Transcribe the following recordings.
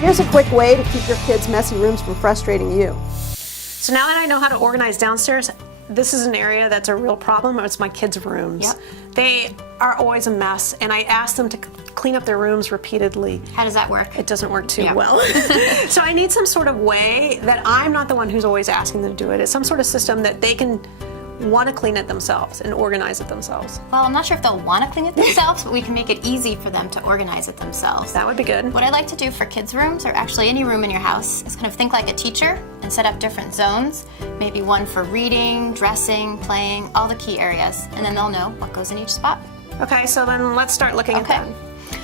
Here's a quick way to keep your kids' messy rooms from frustrating you. So now that I know how to organize downstairs, this is an area that's a real problem, or it's my kids' rooms. Yep. They are always a mess, and I ask them to clean up their rooms repeatedly. How does that work? It doesn't work too well. So I need some sort of way that I'm not the one who's always asking them to do it. It's some sort of system that they can want to clean it themselves and organize it themselves. Well, I'm not sure if they'll want to clean it themselves, but we can make it easy for them to organize it themselves. That would be good. What I like to do for kids' rooms, or actually any room in your house, is kind of think like a teacher and set up different zones. Maybe one for reading, dressing, playing, all the key areas, and then they'll know what goes in each spot. Okay, so then let's start looking at that.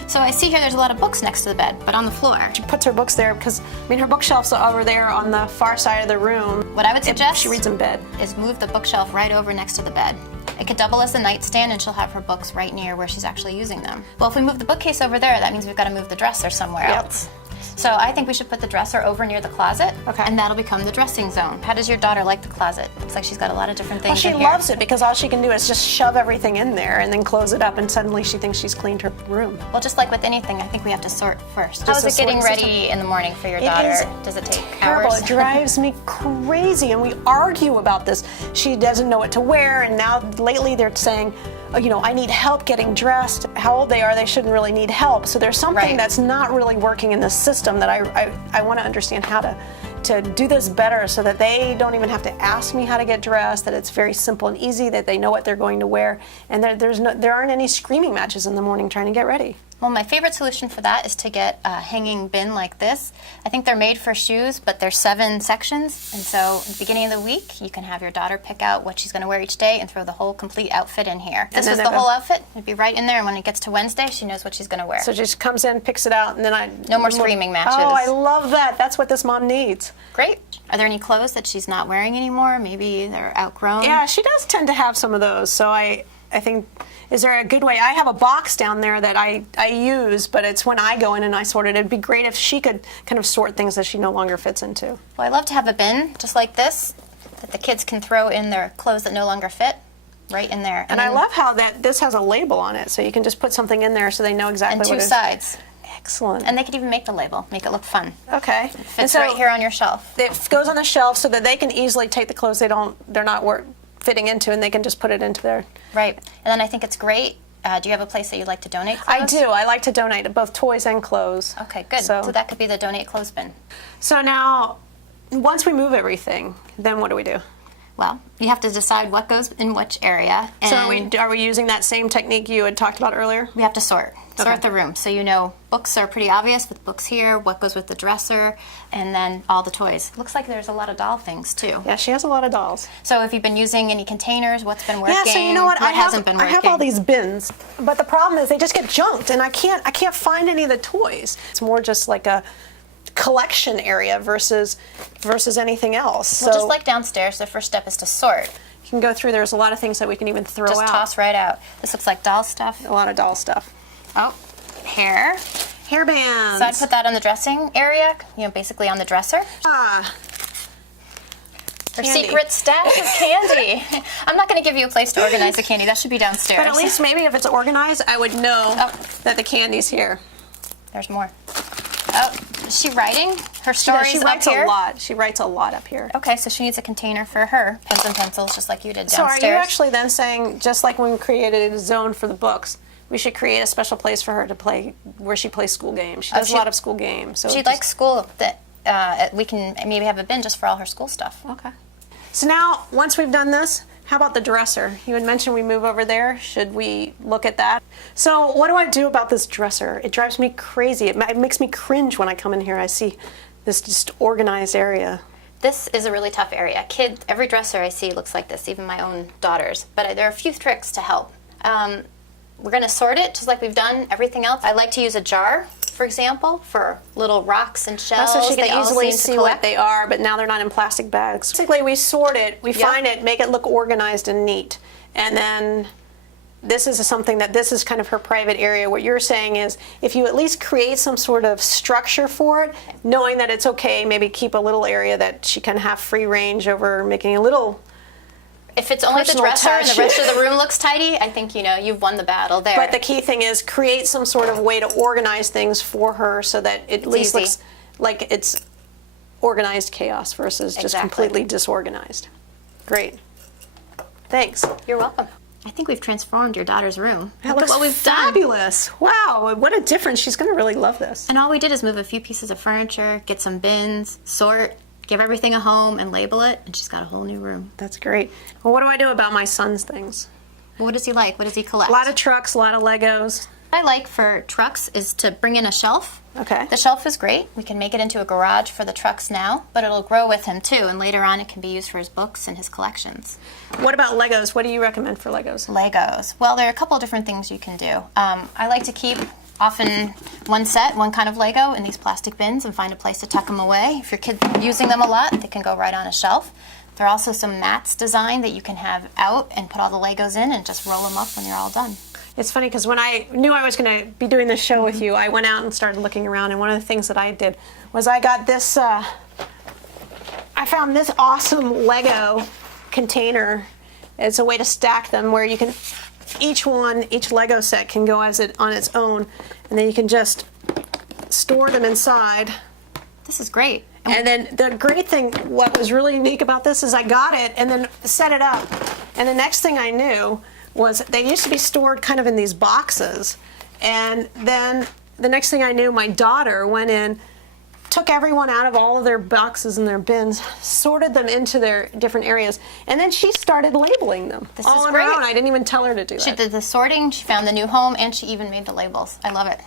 So I see here there's a lot of books next to the bed, but on the floor. She puts her books there because, I mean, her bookshelves are over there on the far side of the room. What I would suggest she reads in bed is move the bookshelf right over next to the bed. It could double as a nightstand, and she'll have her books right near where she's actually using them. Well, if we move the bookcase over there, that means we've got to move the dresser somewhere else. So I think we should put the dresser over near the closet, and that'll become the dressing zone. How does your daughter like the closet? Looks like she's got a lot of different things in here. Well, she loves it because all she can do is just shove everything in there and then close it up, and suddenly she thinks she's cleaned her room. Well, just like with anything, I think we have to sort first. How is it getting ready in the morning for your daughter? Does it take hours? It drives me crazy, and we argue about this. She doesn't know what to wear, and now lately they're saying, oh, you know, I need help getting dressed. How old they are, they shouldn't really need help. So there's something that's not really working in the system that I want to understand how to do this better so that they don't even have to ask me how to get dressed, that it's very simple and easy, that they know what they're going to wear, and there aren't any screaming matches in the morning trying to get ready. Well, my favorite solution for that is to get a hanging bin like this. I think they're made for shoes, but there's 7 sections, and so at the beginning of the week, you can have your daughter pick out what she's going to wear each day and throw the whole complete outfit in here. This was the whole outfit. It'd be right in there, and when it gets to Wednesday, she knows what she's going to wear. So she just comes in, picks it out, and then no more screaming matches. Oh, I love that. That's what this mom needs. Great. Are there any clothes that she's not wearing anymore? Maybe they're outgrown? Yeah, she does tend to have some of those, so I think, is there a good way? I have a box down there that I use, but it's when I go in and I sort it. It'd be great if she could kind of sort things that she no longer fits into. Well, I love to have a bin just like this that the kids can throw in their clothes that no longer fit right in there. And I love how this has a label on it, so you can just put something in there so they know exactly what it is. And 2 sides. Excellent. And they could even make the label, make it look fun. Okay. It fits right here on your shelf. It goes on the shelf so that they can easily take the clothes they're not fitting into, and they can just put it into there. Right. And then I think it's great. Do you have a place that you'd like to donate clothes? I do. I like to donate both toys and clothes. Okay, good. So that could be the donate clothes bin. So now, once we move everything, then what do we do? Well, you have to decide what goes in which area. And so are we using that same technique you had talked about earlier? We have to sort the room. So you know books are pretty obvious with books here, what goes with the dresser, and then all the toys. Looks like there's a lot of doll things too. Yeah, she has a lot of dolls. So have you been using any containers? What's been working? Yeah, so you know what hasn't been working? I have all these bins, but the problem is they just get junked, and I can't find any of the toys. It's more just like a collection area versus anything else. Well, just like downstairs, the first step is to sort. You can go through. There's a lot of things that we can even throw out. Just toss right out. This looks like doll stuff. A lot of doll stuff. Oh, hair. Hairbands. So I'd put that on the dressing area, basically on the dresser. Her secret stash of candy. I'm not going to give you a place to organize the candy. That should be downstairs. But at least maybe if it's organized, I would know that the candy's here. There's more. Oh, is she writing her stories she writes up here? A lot. She writes a lot up here. Okay, so she needs a container for her pens and pencils, just like you did downstairs. So are you actually then saying, just like when we created a zone for the books, we should create a special place for her to play, where she plays school games? She does a lot of school games. So she'd like school. We can maybe have a bin just for all her school stuff. Okay. So now, once we've done this, how about the dresser? You had mentioned we move over there. Should we look at that? So what do I do about this dresser? It drives me crazy. It makes me cringe when I come in here. I see this just organized area. This is a really tough area. Every dresser I see looks like this, even my own daughter's. But there are a few tricks to help. We're going to sort it just like we've done everything else. I like to use a jar, for example, for little rocks and shells. So she can easily see see what they are, but now they're not in plastic bags. Basically, we sort it, we find it, make it look organized and neat. And then this is kind of her private area. What you're saying is, if you at least create some sort of structure for it, knowing that it's okay, maybe keep a little area that she can have free range over, making a little If it's only the dresser and the rest of the room looks tidy, I think, you've won the battle there. But the key thing is create some sort of way to organize things for her so that it at least looks like it's organized chaos versus just completely disorganized. Great. Thanks. You're welcome. I think we've transformed your daughter's room. That looks fabulous. Wow, what a difference. She's going to really love this. And all we did is move a few pieces of furniture, get some bins, sort, give everything a home, and label it, and she's got a whole new room. That's great. Well, what do I do about my son's things? What does he like? What does he collect? A lot of trucks, a lot of Legos. What I like for trucks is to bring in a shelf. Okay. The shelf is great. We can make it into a garage for the trucks now, but it'll grow with him too, and later on it can be used for his books and his collections. What about Legos? What do you recommend for Legos? Legos. Well, there are a couple of different things you can do. I like to keep often one set, one kind of Lego in these plastic bins and find a place to tuck them away. If your kid's using them a lot, they can go right on a shelf. There are also some mats designed that you can have out and put all the Legos in and just roll them up when you're all done. It's funny because when I knew I was going to be doing this show with you, I went out and started looking around, and one of the things that I did was I got this, I found this awesome Lego container. It's a way to stack them where you can, each Lego set can go as it on its own, and then you can just store them inside. This is great. And then the great thing, what was really unique about this is I got it and then set it up, and the next thing I knew was they used to be stored kind of in these boxes, and then the next thing I knew, my daughter went in, took everyone out of all of their boxes and their bins, sorted them into their different areas, and then she started labeling them all on her own. I didn't even tell her to do that. She did the sorting, she found the new home, and she even made the labels. I love it.